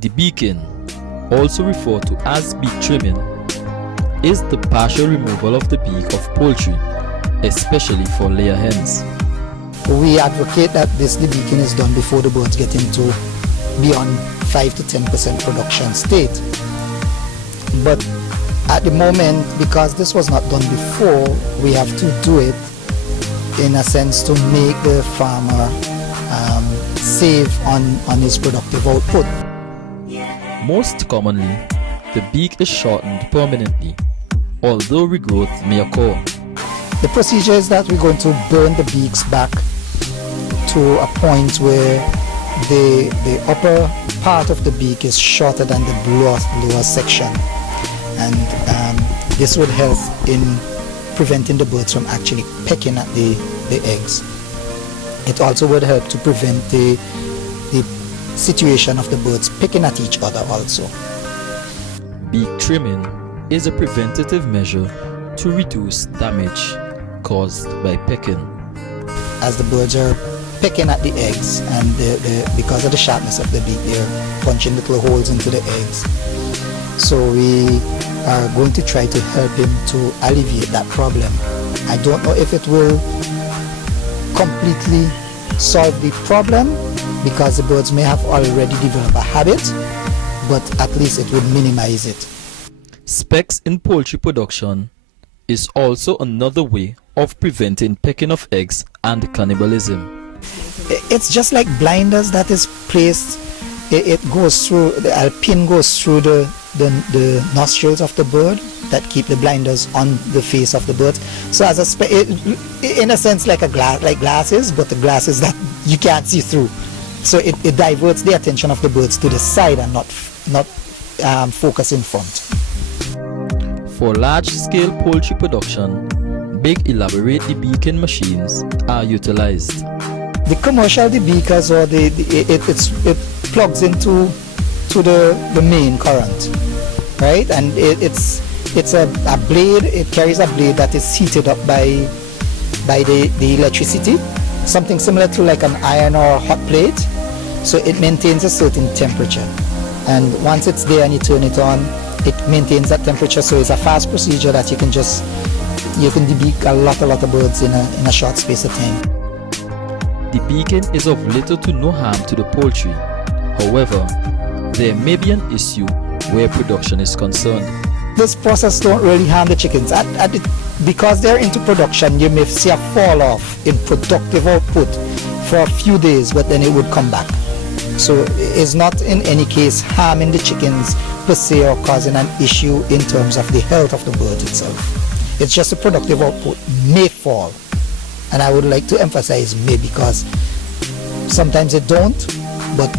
Debeaking, also referred to as beak trimming, is the partial removal of the beak of poultry, especially for layer hens. We advocate that this debeaking is done before the birds get into beyond 5 to 10% production state. But at the moment, because this was not done before, we have to do it in a sense to make the farmer save on his productive output. Most commonly, the beak is shortened permanently, although regrowth may occur. The procedure is that we're going to burn the beaks back to a point where the upper part of the beak is shorter than the lower section, and this would help in preventing the birds from actually pecking at the eggs. It also would help to prevent the situation of the birds picking at each other also. Beak trimming is a preventative measure to reduce damage caused by pecking. As the birds are pecking at the eggs, and because of the sharpness of the beak, they're punching little holes into the eggs. So we are going to try to help him to alleviate that problem. I don't know if it will completely solve the problem, because the birds may have already developed a habit, but at least it would minimize it. Specks in poultry production is also another way of preventing pecking of eggs and cannibalism. It's just like blinders that is placed. It goes through, a pin goes through the nostrils of the bird that keep the blinders on the face of the bird. So as in a sense like glasses, but the glasses that you can't see through. So it diverts the attention of the birds to the side and not focus in front. For large-scale poultry production, big elaborate debeaking machines are utilized. The commercial debeakers, or it plugs into the main current, right? And it's a blade. It carries a blade that is heated up by the electricity, something similar to like an iron or a hot plate. So it maintains a certain temperature, and once it's there and you turn it on, it maintains that temperature. So it's a fast procedure that you can debeak a lot of birds in a short space of time. Debeaking is of little to no harm to the poultry. However, there may be an issue where production is concerned. This process don't really harm the chickens. Because they're into production, you may see a fall off in productive output for a few days, but then it would come back. So it's not in any case harming the chickens per se or causing an issue in terms of the health of the bird itself. It's just the productive output may fall. And I would like to emphasize may, because sometimes it don't, but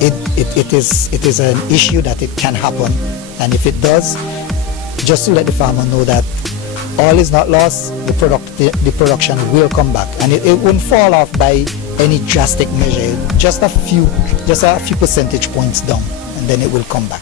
it is an issue that it can happen. And if it does, just to let the farmer know that all is not lost, the production will come back, and it won't fall off by any drastic measure, just a few percentage points down, and then it will come back.